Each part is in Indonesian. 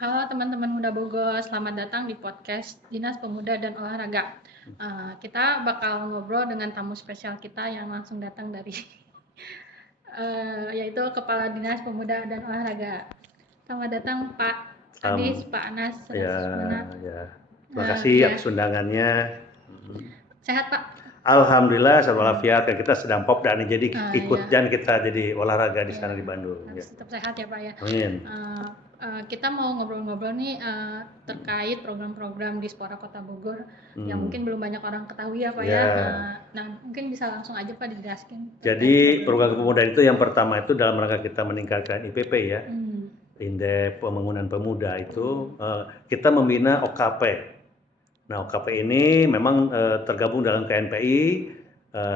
Halo teman-teman Muda Bogor, selamat datang di podcast Dinas Pemuda dan Olahraga. Kita bakal ngobrol dengan tamu spesial kita yang langsung datang dari yaitu Kepala Dinas Pemuda dan Olahraga. Selamat datang Pak Adis, Pak Anas, Ya, Rasmana. ya. Terima kasih Ya. atas undangannya. Sehat Pak? Alhamdulillah, sehat walafiat. Kita sedang popda nih, jadi ikut Ya. kita jadi olahraga di sana di Bandung. Harus tetap sehat ya Pak ya. Amin. Kita mau ngobrol-ngobrol nih terkait program-program di Dispora Kota Bogor yang mungkin belum banyak orang ketahui ya Pak ya. Nah mungkin bisa langsung aja Pak dijelaskan. Jadi program kepemudaan itu yang pertama itu dalam rangka kita meningkatkan IPP ya, Indeks Pembangunan Pemuda itu kita membina OKP. Nah OKP ini memang tergabung dalam KNPI,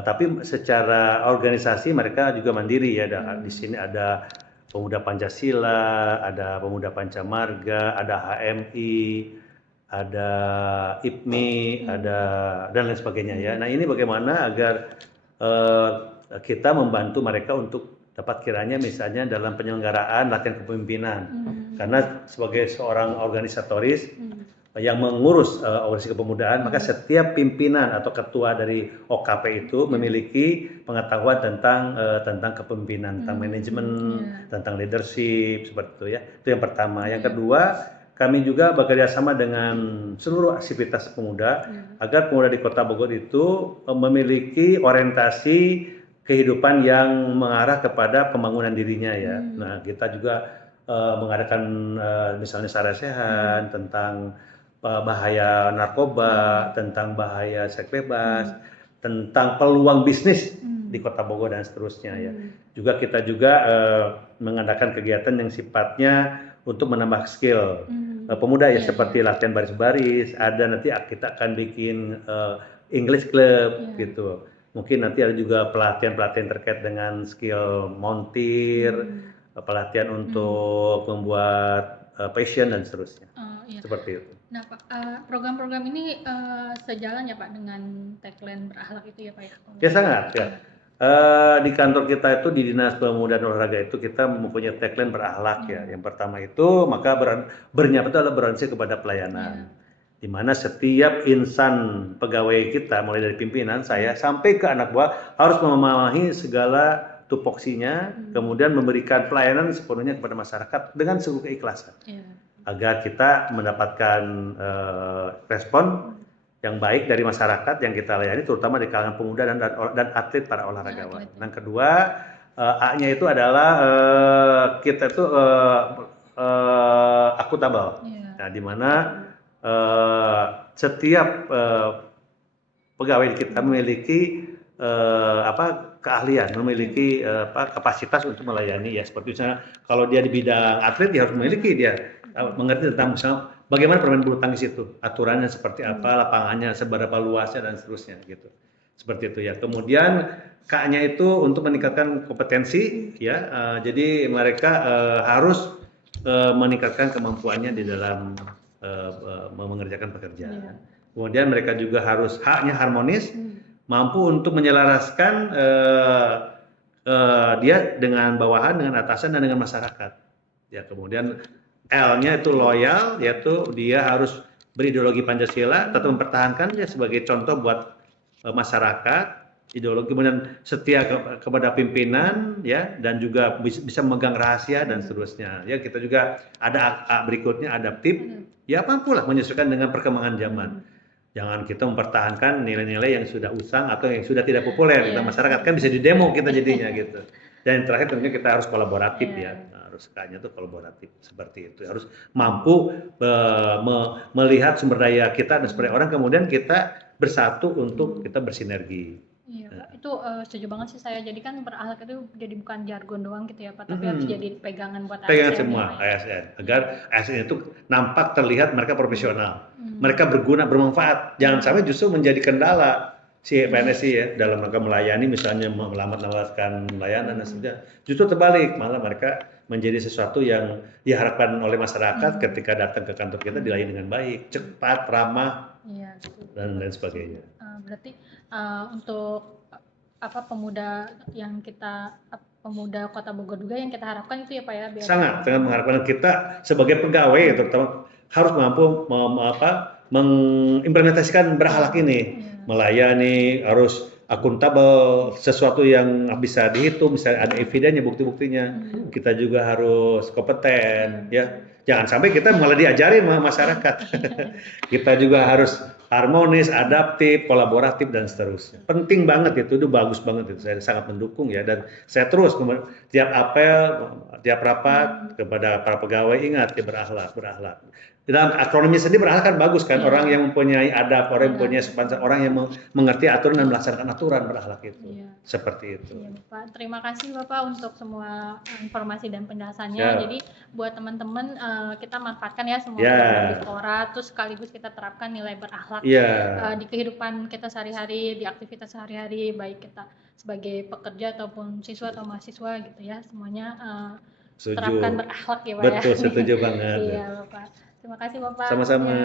tapi secara organisasi mereka juga mandiri ya. Di sini ada Pemuda Pancasila, ada Pemuda Pancamarga, ada HMI, ada IPMI, ada dan lain sebagainya ya. Nah ini bagaimana agar kita membantu mereka untuk dapat kiranya misalnya dalam penyelenggaraan latihan kepemimpinan. Karena sebagai seorang organisatoris yang mengurus organisasi kepemudaan, maka setiap pimpinan atau ketua dari OKP itu memiliki pengetahuan tentang kepemimpinan, tentang manajemen, tentang leadership seperti itu ya. Itu yang pertama. Yang kedua, kami juga bekerja sama dengan seluruh aktivitas pemuda agar pemuda di Kota Bogor itu memiliki orientasi kehidupan yang mengarah kepada pembangunan dirinya ya. Nah, kita juga mengadakan misalnya sara sehat tentang bahaya narkoba, tentang bahaya seks bebas, tentang peluang bisnis di Kota Bogor dan seterusnya ya. Juga kita mengadakan kegiatan yang sifatnya untuk menambah skill pemuda ya, seperti latihan baris-baris, ada nanti kita akan bikin English Club gitu. Mungkin nanti ada juga pelatihan-pelatihan terkait dengan skill montir, pelatihan untuk membuat passion dan seterusnya. Seperti itu. Nah Pak, program-program ini sejalan ya Pak dengan tagline berakhlak itu ya Pak ya? Ya sangat ya. Di kantor kita itu di Dinas Pemuda dan Olahraga itu kita mempunyai tagline berakhlak ya. Yang pertama itu maka bernyata adalah berorientasi kepada pelayanan. Di mana setiap insan pegawai kita mulai dari pimpinan saya sampai ke anak buah harus memahami segala tupoksinya, kemudian memberikan pelayanan sepenuhnya kepada masyarakat dengan seluruh keikhlasan. Agar kita mendapatkan respon yang baik dari masyarakat yang kita layani, terutama di kalangan pemuda dan atlet para olahragawan. Yang kedua, A-nya itu adalah kita itu akuntabel. Nah, di mana setiap pegawai kita memiliki keahlian, memiliki kapasitas untuk melayani ya. Seperti misalnya kalau dia di bidang atlet, dia harus memiliki mengerti tentang misalnya bagaimana permainan bulu tangkis itu, aturannya seperti apa, lapangannya seberapa luasnya dan seterusnya gitu. Seperti itu ya. Kemudian K-nya itu untuk meningkatkan kompetensi ya. Jadi mereka harus meningkatkan kemampuannya di dalam mengerjakan pekerjaan. Kemudian mereka juga harus H-nya harmonis, mampu untuk menyelaraskan dia dengan bawahan, dengan atasan dan dengan masyarakat. Ya, kemudian L-nya itu loyal, yaitu dia harus berideologi Pancasila, tetap mempertahankannya sebagai contoh buat masyarakat, ideologi, kemudian setia kepada pimpinan, ya, dan juga bisa memegang rahasia dan seterusnya. Ya, kita juga ada berikutnya adaptif, ya mampulah menyesuaikan dengan perkembangan zaman. Jangan kita mempertahankan nilai-nilai yang sudah usang atau yang sudah tidak populer di masyarakat, kan bisa didemo kita jadinya gitu. Dan yang terakhir tentunya kita harus kolaboratif ya. Harus sekalinya itu kolaboratif seperti itu, harus mampu melihat sumber daya kita dan sumber daya orang, kemudian kita bersatu untuk kita bersinergi. Iya Pak, itu setuju banget sih saya. Jadi kan berakhlak itu jadi bukan jargon doang gitu ya Pak, tapi harus jadi pegangan buat pegangan ASN semua ASN, agar ASN itu nampak terlihat mereka profesional, mereka berguna, bermanfaat. Jangan sampai justru menjadi kendala si PNS ya dalam rangka melayani, misalnya melambatkan layanan dan sebagainya. Justru terbalik, malah mereka menjadi sesuatu yang diharapkan oleh masyarakat ketika datang ke kantor kita dilayani dengan baik, cepat, ramah, dan lain sebagainya. Berarti untuk pemuda yang kita Pemuda Kota Bogor juga yang kita harapkan itu ya Pak ya, biar sangat mengharapkan kita sebagai pegawai terutama harus mampu mengimplementasikan berakhlak ini, melayani, harus akuntabel, sesuatu yang bisa dihitung, bisa ada evidennya, bukti-buktinya. Kita juga harus kompeten, ya. Jangan sampai kita malah diajari sama masyarakat. Kita juga harus harmonis, adaptif, kolaboratif dan seterusnya. Penting banget itu bagus banget itu. Saya sangat mendukung ya, dan saya terus tiap apel, tiap rapat kepada para pegawai ingat ya berakhlak. Dalam akronimnya sendiri berakhlak kan bagus kan, orang yang mempunyai adab, orang yang mempunyai sopan, orang yang mengerti aturan dan melaksanakan aturan berakhlak itu. Seperti itu. Iya Bapak, terima kasih Bapak untuk semua informasi dan penjelasannya. Jadi buat teman-teman kita manfaatkan ya semua program Dispora, terus sekaligus kita terapkan nilai berakhlak di kehidupan kita sehari-hari, di aktivitas sehari-hari, baik kita sebagai pekerja ataupun siswa atau mahasiswa gitu ya, semuanya terapkan berakhlak ya Pak. Betul, setuju banget. Iya Bapak. Terima kasih Bapak. Sama-sama.